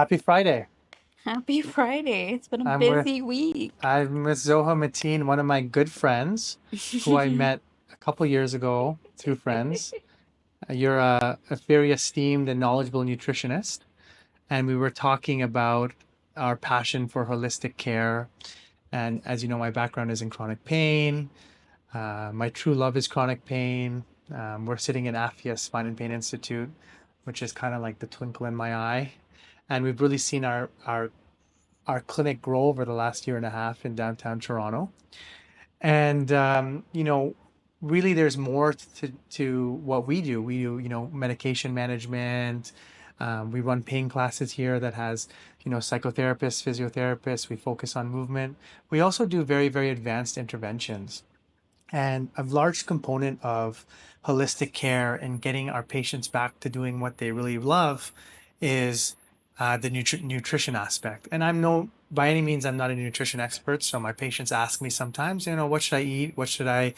Happy Friday. Happy Friday. It's been a I'm with busy week. I'm with Zoha Matin, one of my good friends who I met a couple years ago through friends. You're a very esteemed and knowledgeable nutritionist, and we were talking about our passion for holistic care. And as you know, my background is in chronic pain. My true love is chronic pain. We're sitting in Afiya Spine and Pain Institute, which is kind of like the twinkle in my eye. And we've really seen our clinic grow over the last year and a half in downtown Toronto. And really, there's more to what we do. We do, medication management. We run pain classes here that has, psychotherapists, physiotherapists. We focus on movement. We also do very, very advanced interventions. And a large component of holistic care and getting our patients back to doing what they really love is the nutrition aspect. And by any means, I'm not a nutrition expert. So my patients ask me sometimes, what should I eat? What should I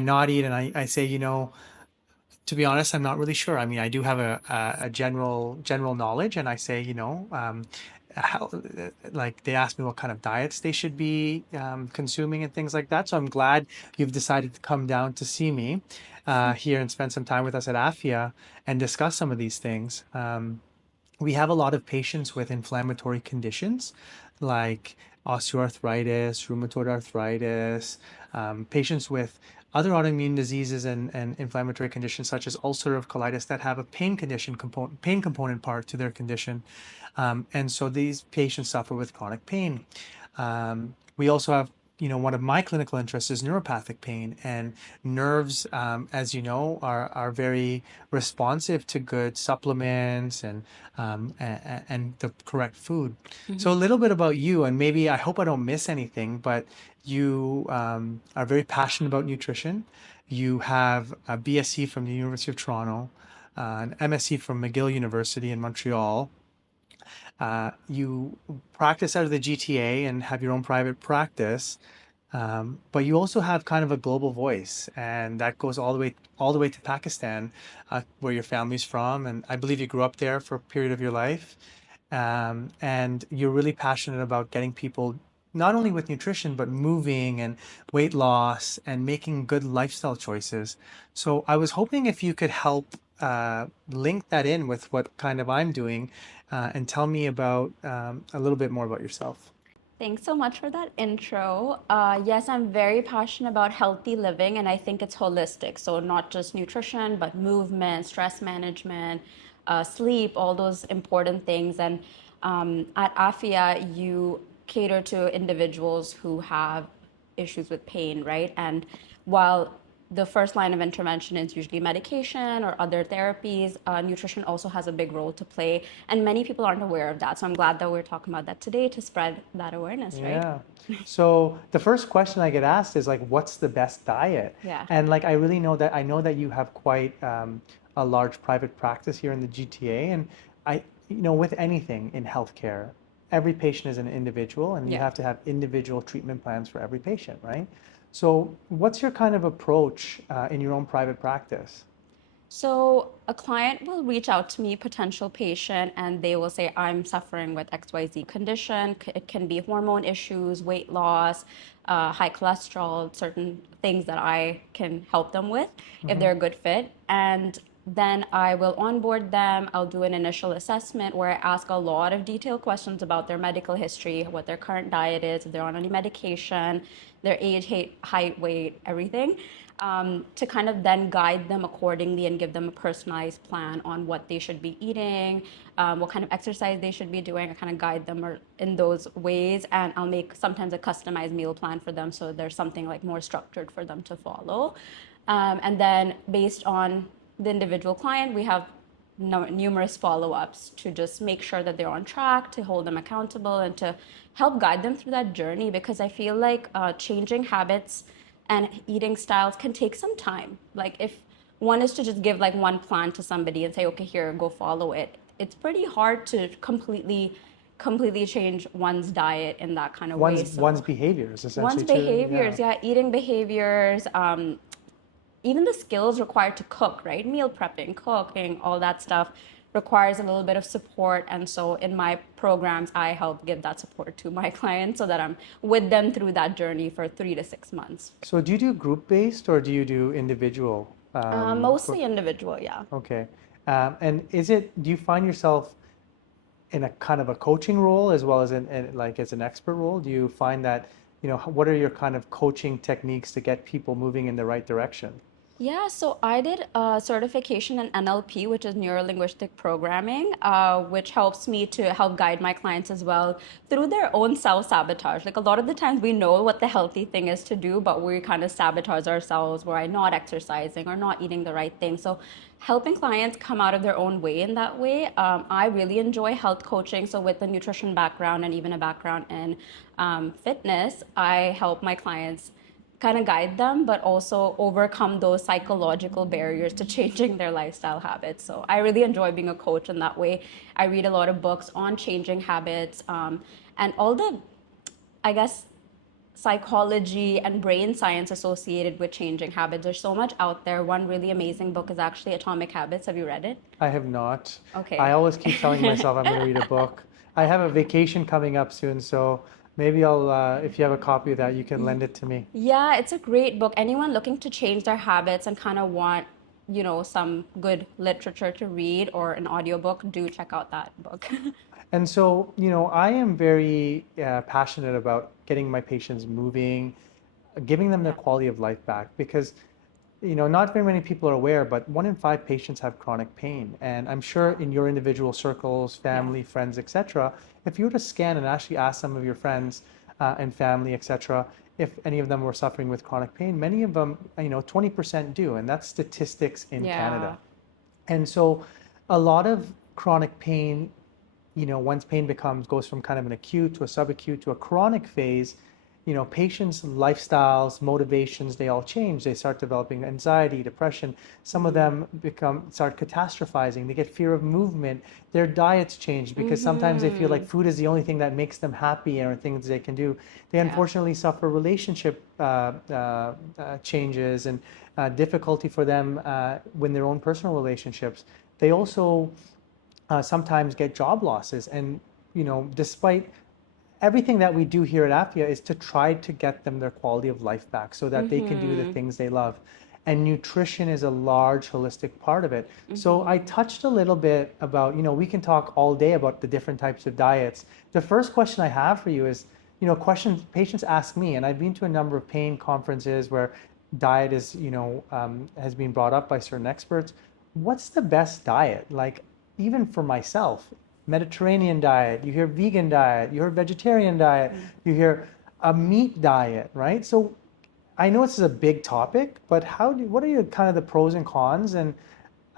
not eat? And I say, to be honest, I'm not really sure. I mean, I do have a general knowledge, and I say, how, like they ask me what kind of diets they should be consuming and things like that. So I'm glad you've decided to come down to see me here and spend some time with us at Afia and discuss some of these things. We have a lot of patients with inflammatory conditions like osteoarthritis, rheumatoid arthritis, patients with other autoimmune diseases and inflammatory conditions such as ulcerative colitis that have a pain component part to their condition. And so these patients suffer with chronic pain. We also have, one of my clinical interests is neuropathic pain, and nerves, as you know, are very responsive to good supplements and the correct food. So a little bit about you, and maybe I hope I don't miss anything, but you are very passionate about nutrition. You have a BSc from the University of Toronto, an MSc from McGill University in Montreal. You practice out of the GTA and have your own private practice, but you also have kind of a global voice, and that goes all the way to Pakistan, where your family's from, and I believe you grew up there for a period of your life. And you're really passionate about getting people not only with nutrition but moving and weight loss and making good lifestyle choices. So I was hoping if you could help link that in with what kind of I'm doing, and tell me about a little bit more about yourself. Thanks so much for that intro. Yes, I'm very passionate about healthy living, and I think it's holistic. So, not just nutrition, but movement, stress management, sleep, all those important things. And at Afia, you cater to individuals who have issues with pain, right? And while the first line of intervention is usually medication or other therapies, nutrition also has a big role to play, and many people aren't aware of that. So I'm glad that we're talking about that today to spread that awareness, right? Yeah. So the first question I get asked is like, what's the best diet? Yeah. And like, I know that you have quite a large private practice here in the GTA, and with anything in healthcare, every patient is an individual, and you Yeah. have to have individual treatment plans for every patient, right? So what's your kind of approach in your own private practice? So a client will reach out to me, potential patient, and they will say, I'm suffering with XYZ condition. It can be hormone issues, weight loss, high cholesterol, certain things that I can help them with if they're a good fit. And then I will onboard them. I'll do an initial assessment where I ask a lot of detailed questions about their medical history, what their current diet is, if they're on any medication, their age, height, weight, everything, to kind of then guide them accordingly and give them a personalized plan on what they should be eating, what kind of exercise they should be doing. I kind of guide them in those ways, and I'll make sometimes a customized meal plan for them so there's something like more structured for them to follow. And then based on the individual client, we have numerous follow-ups to just make sure that they're on track, to hold them accountable, and to help guide them through that journey, because I feel like changing habits and eating styles can take some time. Like if one is to just give like one plan to somebody and say, okay, here, go follow it, it's pretty hard to completely change one's diet in that kind of way. One's So behaviors one's essentially too. Yeah. behaviors, yeah, eating behaviors, even the skills required to cook, right? Meal prepping, cooking, all that stuff requires a little bit of support. And so in my programs, I help give that support to my clients so that I'm with them through that journey for 3 to 6 months. So do you do group-based or do you do individual? Mostly individual, yeah. Okay. And do you find yourself in a kind of a coaching role as well as like as an expert role? Do you find that, what are your kind of coaching techniques to get people moving in the right direction? Yeah, so I did a certification in NLP, which is neuro linguistic programming, which helps me to help guide my clients as well through their own self-sabotage. Like a lot of the times we know what the healthy thing is to do, but we kind of sabotage ourselves by not exercising or not eating the right thing. So helping clients come out of their own way in that way. I really enjoy health coaching. So with a nutrition background and even a background in fitness, I help my clients kind of guide them, but also overcome those psychological barriers to changing their lifestyle habits. So I really enjoy being a coach in that way. I read a lot of books on changing habits and all the, I guess, psychology and brain science associated with changing habits. There's so much out there. One really amazing book is actually Atomic Habits. Have you read it? I have not. Okay. I always keep telling myself I'm going to read a book. I have a vacation coming up soon, so maybe if you have a copy of that, you can lend it to me. Yeah, it's a great book. Anyone looking to change their habits and kind of want, some good literature to read or an audiobook, do check out that book. And so, I am very passionate about getting my patients moving, giving them their quality of life back because, not very many people are aware, but 1 in 5 patients have chronic pain. And I'm sure in your individual circles, family, friends, etc., if you were to scan and actually ask some of your friends and family, etc., if any of them were suffering with chronic pain, many of them, 20% do. And that's statistics in Canada. And so a lot of chronic pain, once pain goes from kind of an acute to a subacute to a chronic phase, patients' lifestyles, motivations, they all change. They start developing anxiety, depression. Some of them start catastrophizing. They get fear of movement. Their diets change because sometimes they feel like food is the only thing that makes them happy or things they can do. They unfortunately suffer relationship changes and difficulty for them with their own personal relationships. They also sometimes get job losses. And, despite everything that we do here at Afiya is to try to get them their quality of life back so that they can do the things they love. And nutrition is a large holistic part of it. So I touched a little bit about, we can talk all day about the different types of diets. The first question I have for you is, questions patients ask me, and I've been to a number of pain conferences where diet is, has been brought up by certain experts. What's the best diet? Like, even for myself, Mediterranean diet, you hear vegan diet, you hear vegetarian diet, you hear a meat diet, right? So I know this is a big topic, but what are your kind of the pros and cons? And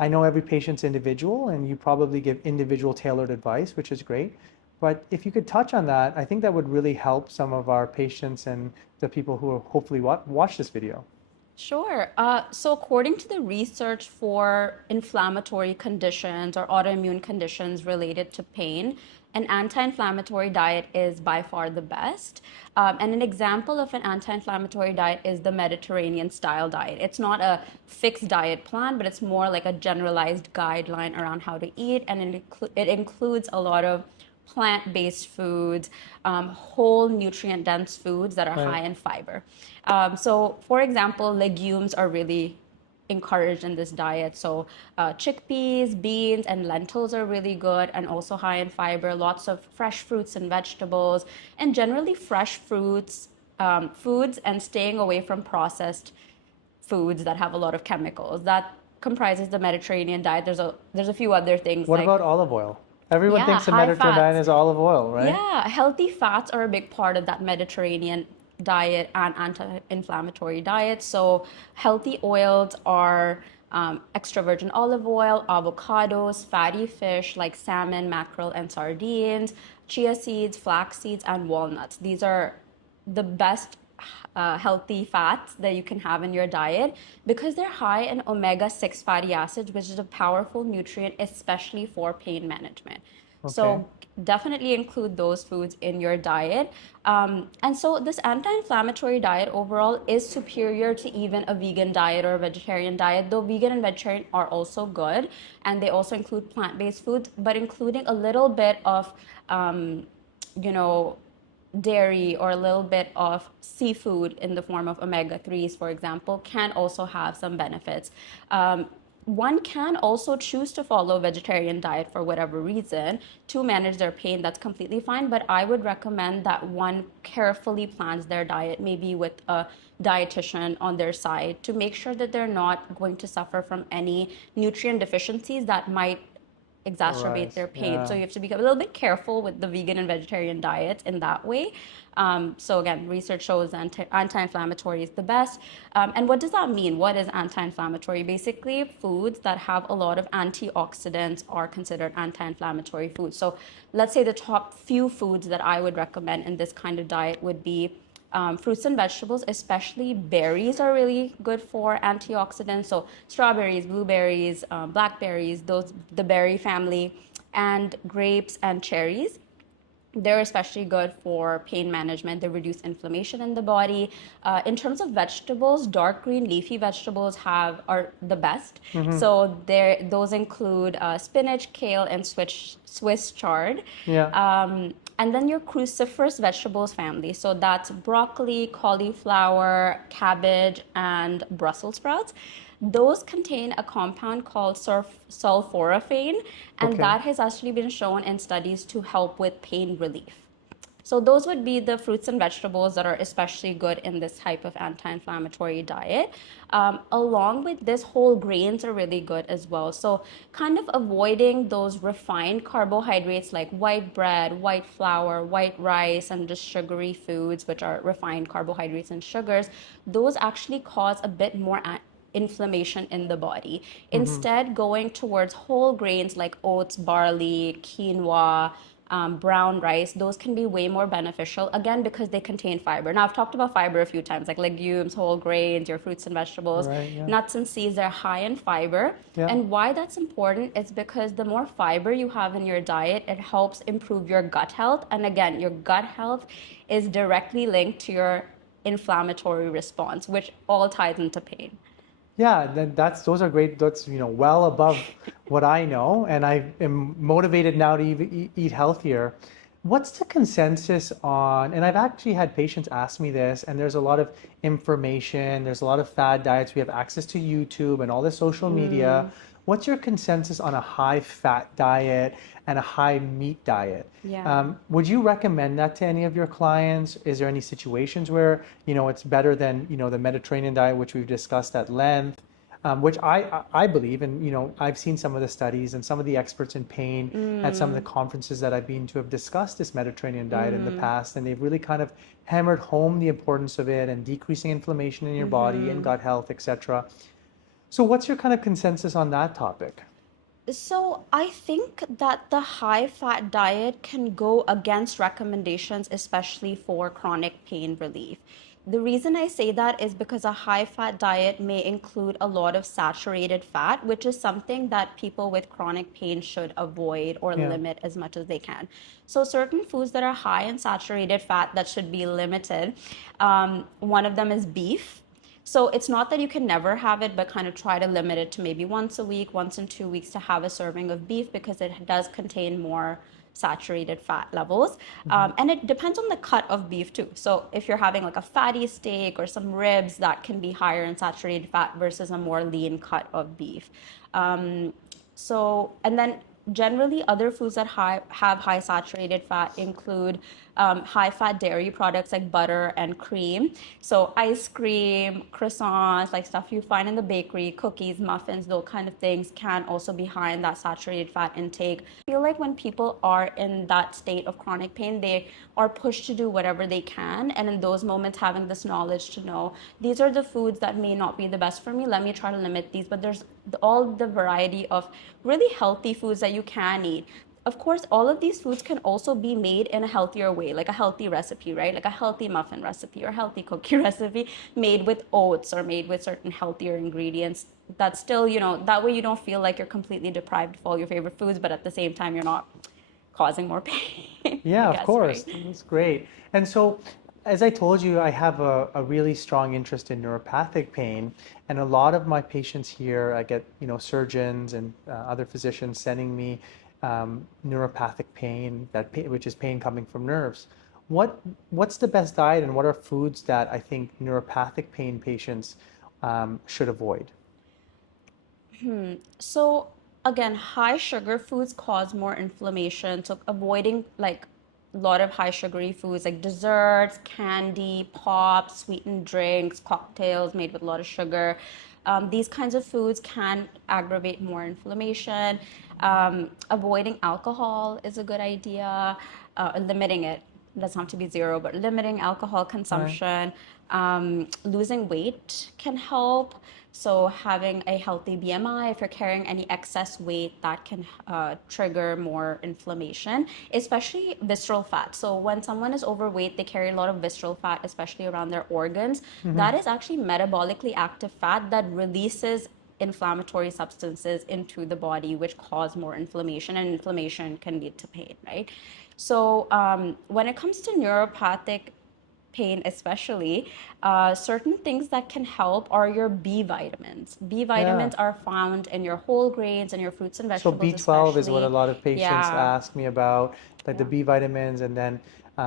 I know every patient's individual and you probably give individual tailored advice, which is great. But if you could touch on that, I think that would really help some of our patients and the people who will hopefully watch this video. Sure. So according to the research for inflammatory conditions or autoimmune conditions related to pain, an anti-inflammatory diet is by far the best. And an example of an anti-inflammatory diet is the Mediterranean style diet. It's not a fixed diet plan, but it's more like a generalized guideline around how to eat. And it includes a lot of plant-based foods, whole nutrient-dense foods that are high in fiber. So, for example, legumes are really encouraged in this diet. So chickpeas, beans, and lentils are really good and also high in fiber. Lots of fresh fruits and vegetables, and generally fresh fruits, foods, and staying away from processed foods that have a lot of chemicals. That comprises the Mediterranean diet. There's a few other things. What about olive oil? Everyone thinks the high Mediterranean fats. is olive oil, right? Yeah, healthy fats are a big part of that Mediterranean diet and anti-inflammatory diet. So healthy oils are extra virgin olive oil, avocados, fatty fish like salmon, mackerel, and sardines, chia seeds, flax seeds, and walnuts. These are the best healthy fats that you can have in your diet because they're high in omega-6 fatty acids, which is a powerful nutrient, especially for pain management. Okay. So definitely include those foods in your diet. And so this anti-inflammatory diet overall is superior to even a vegan diet or a vegetarian diet, though vegan and vegetarian are also good, and they also include plant-based foods, but including a little bit of you know, dairy or a little bit of seafood in the form of omega-3s, for example, can also have some benefits. One can also choose to follow a vegetarian diet for whatever reason to manage their pain. That's completely fine, but I would recommend that one carefully plans their diet, maybe with a dietitian on their side, to make sure that they're not going to suffer from any nutrient deficiencies that might exacerbate Right. their pain. So Yeah. you have to be a little bit careful with the vegan and vegetarian diets in that way. So again, research shows anti-inflammatory is the best. And what does that mean? What is anti-inflammatory? Basically, foods that have a lot of antioxidants are considered anti-inflammatory foods. So let's say the top few foods that I would recommend in this kind of diet would be fruits and vegetables, especially berries, are really good for antioxidants. So strawberries, blueberries, blackberries, those the berry family, and grapes and cherries. They're especially good for pain management. They reduce inflammation in the body. In terms of vegetables, dark green leafy vegetables are the best. Mm-hmm. So those include spinach, kale, and Swiss chard. Yeah. And then your cruciferous vegetables family. So that's broccoli, cauliflower, cabbage, and Brussels sprouts. Those contain a compound called sulforaphane, and Okay. that has actually been shown in studies to help with pain relief. So those would be the fruits and vegetables that are especially good in this type of anti-inflammatory diet. Along with this, whole grains are really good as well. So kind of avoiding those refined carbohydrates like white bread, white flour, white rice, and just sugary foods, which are refined carbohydrates and sugars, those actually cause a bit more inflammation in the body. Mm-hmm. Instead, going towards whole grains like oats, barley, quinoa, brown rice, those can be way more beneficial, again, because they contain fiber. Now, I've talked about fiber a few times, like legumes, whole grains, your fruits and vegetables. Right. Yeah. Nuts and seeds are high in fiber. Yeah. And why that's important is because the more fiber you have in your diet, it helps improve your gut health. And again, your gut health is directly linked to your inflammatory response, which all ties into pain. Yeah, those are great. That's well above what I know, and I am motivated now to eat healthier. What's the consensus on? And I've actually had patients ask me this, and there's a lot of information. There's a lot of fad diets. We have access to YouTube and all the social media. What's your consensus on a high fat diet and a high meat diet? Yeah. Would you recommend that to any of your clients? Is there any situations where it's better than the Mediterranean diet, which we've discussed at length, which I believe, and I've seen some of the studies and some of the experts in pain at some of the conferences that I've been to have discussed this Mediterranean diet in the past, and they've really kind of hammered home the importance of it and decreasing inflammation in your body and gut health, etc. So what's your kind of consensus on that topic? So I think that the high fat diet can go against recommendations, especially for chronic pain relief. The reason I say that is because a high fat diet may include a lot of saturated fat, which is something that people with chronic pain should avoid or Yeah. limit as much as they can. So certain foods that are high in saturated fat that should be limited. One of them is beef. So it's not that you can never have it, but kind of try to limit it to maybe once a week, once in 2 weeks to have a serving of beef, because it does contain more saturated fat levels. And it depends on the cut of beef too. So if you're having like a fatty steak or some ribs, that can be higher in saturated fat versus a more lean cut of beef. And then generally other foods that have high saturated fat include high fat dairy products like butter and cream. So ice cream, croissants, like stuff you find in the bakery, cookies, muffins, those kind of things can also be high in that saturated fat intake. I feel like when people are in that state of chronic pain, they are pushed to do whatever they can. And in those moments, having this knowledge to know these are the foods that may not be the best for me, let me try to limit these. But there's all the variety of really healthy foods that you can eat. Of course, all of these foods can also be made in a healthier way, like a healthy recipe, right? Like a healthy muffin recipe or healthy cookie recipe made with oats or made with certain healthier ingredients. That's still, that way you don't feel like you're completely deprived of all your favorite foods, but at the same time, you're not causing more pain, I Yeah, of guess, course. right? That's great. And so, as I told you, I have a really strong interest in neuropathic pain, and a lot of my patients here, I get, surgeons and other physicians sending me neuropathic pain, which is pain coming from nerves. What what's the best diet, and what are foods that I think neuropathic pain patients should avoid? So again, high sugar foods cause more inflammation. So avoiding like a lot of high sugary foods like desserts, candy, pop, sweetened drinks, cocktails made with a lot of sugar. These kinds of foods can aggravate more inflammation. Avoiding alcohol is a good idea. Limiting it. It doesn't have to be zero, but limiting alcohol Right. consumption. Losing weight can help. So having a healthy BMI, if you're carrying any excess weight, that can trigger more inflammation, especially visceral fat. So when someone is overweight, they carry a lot of visceral fat, especially around their organs. Hmm. That is actually metabolically active fat that releases inflammatory substances into the body, which cause more inflammation, and inflammation can lead to pain, right? So when it comes to neuropathic pain especially, certain things that can help are your B vitamins. B Yeah. vitamins are found in your whole grains and your fruits and So vegetables B12 is what a especially. lot of patients Yeah, ask me about, like the yeah, B vitamins, and then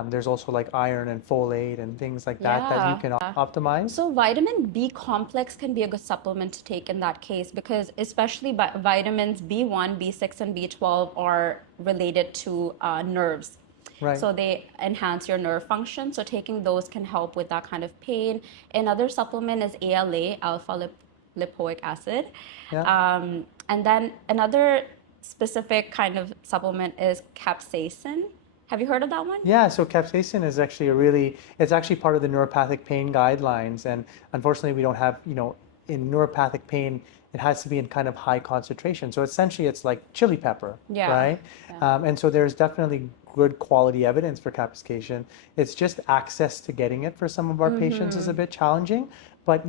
there's also like iron and folate and things like that you yeah. can optimize. So vitamin B complex can be a good supplement to take in that case because especially vitamins B1, B6, and B12 are related to nerves. Right. So they enhance your nerve function. So taking those can help with that kind of pain. Another supplement is ALA, alpha lipoic acid. Yeah. And then another specific kind of supplement is capsaicin. Have you heard of that one? Yeah, so capsaicin is actually it's actually part of the neuropathic pain guidelines. And unfortunately, we don't have, in neuropathic pain, it has to be in kind of high concentration. So essentially, it's like chili pepper, Yeah. right? Yeah. And so there's definitely good quality evidence for capsaicin. It's just access to getting it for some of our patients is a bit challenging. But,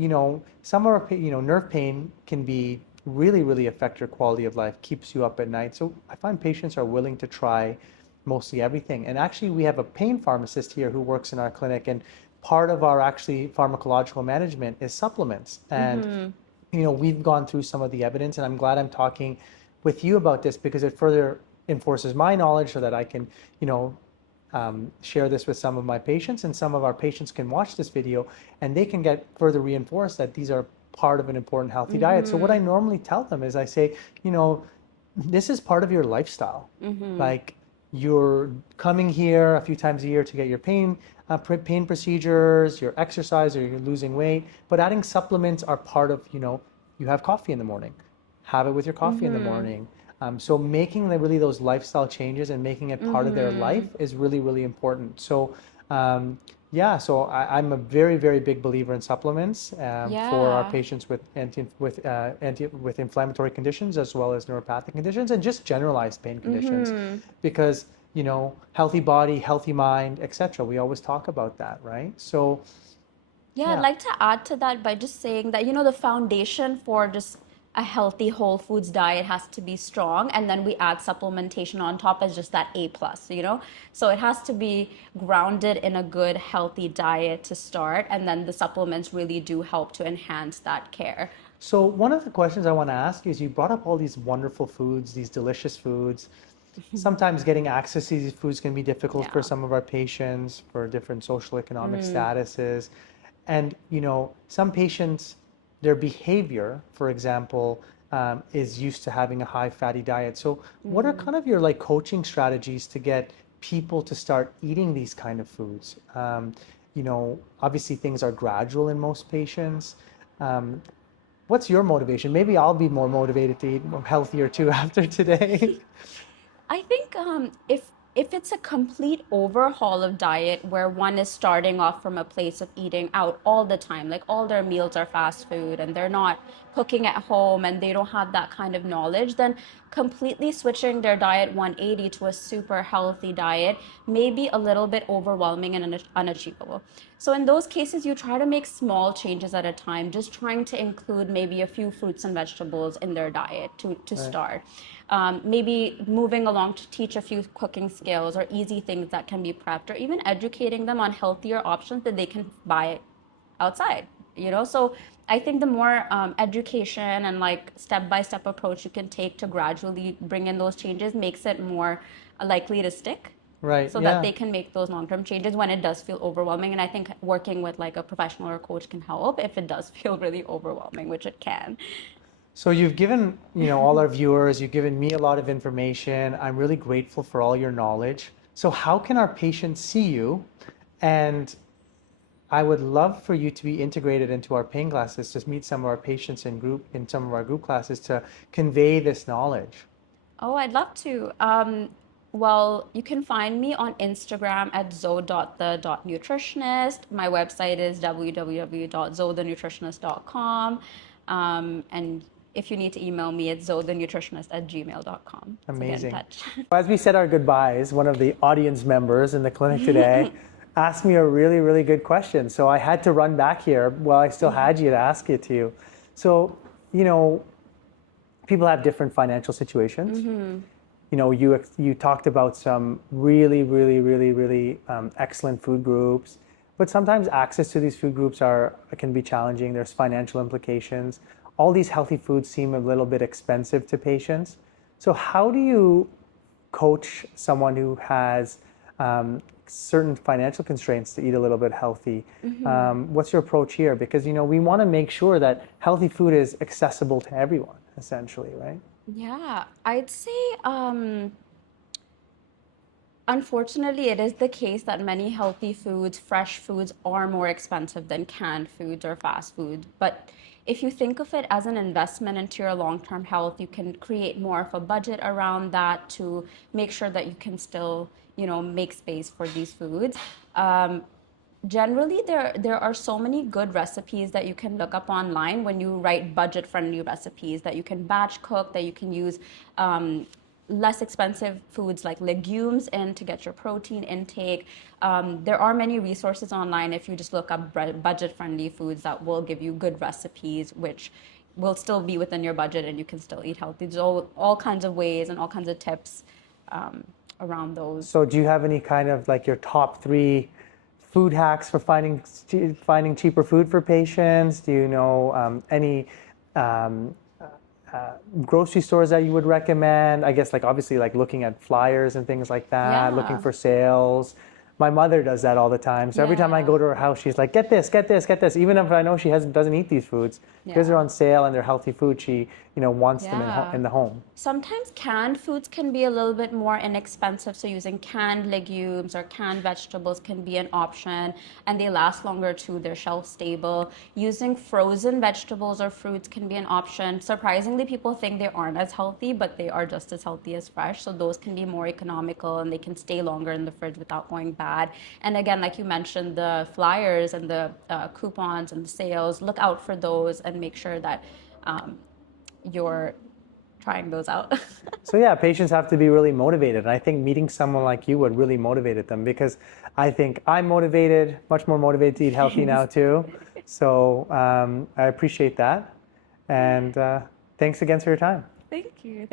some of our, nerve pain can be really, really affect your quality of life, keeps you up at night. So I find patients are willing to try mostly everything. And actually, we have a pain pharmacist here who works in our clinic, and part of our actually pharmacological management is supplements. And we've gone through some of the evidence, and I'm glad I'm talking with you about this because it further enforces my knowledge so that I can, share this with some of my patients, and some of our patients can watch this video and they can get further reinforced that these are part of an important healthy diet. So what I normally tell them is I say, this is part of your lifestyle. Like, you're coming here a few times a year to get your pain procedures, your exercise, or you're losing weight. But adding supplements are part of, you have coffee in the morning. Have it with your coffee in the morning. So making really those lifestyle changes and making it part of their life is really, really important. So yeah, so I'm a very, very big believer in supplements for our Yeah. patients with with inflammatory conditions as well as neuropathic conditions and just generalized pain conditions, because healthy body, healthy mind, etc. We always talk about that, right? So Yeah, I'd yeah. like to add to that by just saying that, the foundation for just a healthy whole foods diet has to be strong, and then we add supplementation on top as just that A plus. So it has to be grounded in a good, healthy diet to start, and then the supplements really do help to enhance that care. So one of the questions I want to ask is, you brought up all these wonderful foods, these delicious foods. Sometimes getting access to these foods can be difficult for Yeah. some of our patients for different social economic statuses. And, some patients, their behavior, for example, is used to having a high fatty diet. So what are kind of your like coaching strategies to get people to start eating these kind of foods? Obviously things are gradual in most patients. Um, what's your motivation? Maybe I'll be more motivated to eat more healthier too after today. I think if it's a complete overhaul of diet where one is starting off from a place of eating out all the time, like all their meals are fast food and they're not cooking at home and they don't have that kind of knowledge, then completely switching their diet 180 to a super healthy diet may be a little bit overwhelming and unachievable. So in those cases, you try to make small changes at a time, just trying to include maybe a few fruits and vegetables in their diet to start. Maybe moving along to teach a few cooking skills or easy things that can be prepped, or even educating them on healthier options that they can buy outside, so I think the more education and like step-by-step approach you can take to gradually bring in those changes makes it more likely to stick, Right. so that they can make those long-term changes when it does feel overwhelming. And I think working with like a professional or coach can help if it does feel really overwhelming, which it can. So you've given, all our viewers, you've given me a lot of information. I'm really grateful for all your knowledge. So how can our patients see you? And I would love for you to be integrated into our pain classes, to meet some of our patients in some of our group classes to convey this knowledge. Oh, I'd love to. Well, you can find me on Instagram at zo.the.nutritionist. My website is www.zothenutritionist.com. And if you need to email me, it's zothenutritionist@gmail.com. Amazing. So get in touch. As we said our goodbyes, one of the audience members in the clinic today asked me a really, really good question. So I had to run back here while I still had you to ask it to you. So, people have different financial situations. You talked about some really, really, really, really excellent food groups, but sometimes access to these food groups can be challenging. There's financial implications. All these healthy foods seem a little bit expensive to patients. So how do you coach someone who has certain financial constraints to eat a little bit healthy? What's your approach here? Because we want to make sure that healthy food is accessible to everyone, essentially, right? Yeah, I'd say, unfortunately, it is the case that many healthy foods, fresh foods, are more expensive than canned foods or fast food. But if you think of it as an investment into your long-term health, you can create more of a budget around that to make sure that you can still, make space for these foods. Generally, there are so many good recipes that you can look up online when you write budget-friendly recipes that you can batch cook, that you can use less expensive foods like legumes in to get your protein intake. There are many resources online if you just look up budget-friendly foods that will give you good recipes, which will still be within your budget and you can still eat healthy. There's all kinds of ways and all kinds of tips around those. So do you have any kind of like your top 3 food hacks for finding cheaper food for patients? Do you know any grocery stores that you would recommend? I guess obviously looking at flyers and things like that, looking for sales. My mother does that all the time. So every time I go to her house, she's like, get this, get this, get this. Even if I know she doesn't eat these foods, because they're on sale and they're healthy food, she wants them in the home. Sometimes canned foods can be a little bit more inexpensive. So using canned legumes or canned vegetables can be an option, and they last longer too. They're shelf stable. Using frozen vegetables or fruits can be an option. Surprisingly, people think they aren't as healthy, but they are just as healthy as fresh. So those can be more economical and they can stay longer in the fridge without going bad. And again, like you mentioned, the flyers and the coupons and the sales, look out for those and make sure that you're trying those out. So yeah, patients have to be really motivated. And I think meeting someone like you would really motivate them, because I think I'm motivated, much more motivated to eat healthy now too. So I appreciate that. And thanks again for your time. Thank you.